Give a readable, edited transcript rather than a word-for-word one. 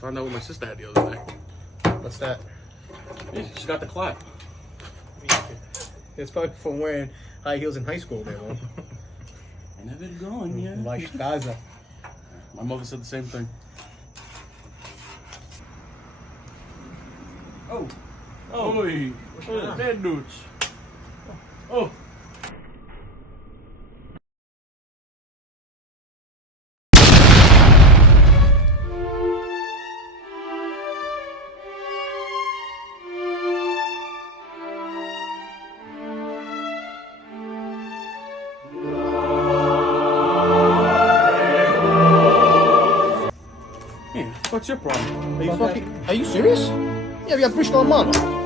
Found out what my sister had the other day. What's that? Yeah, she got the clap. It's probably from wearing high heels in high school, man. I never gone yet. Like Gaza. My mother said the same thing. Oh, Oi, bad dudes. Oh. Yeah, what's your problem? Are you serious? Yeah, we got Bristol Mama.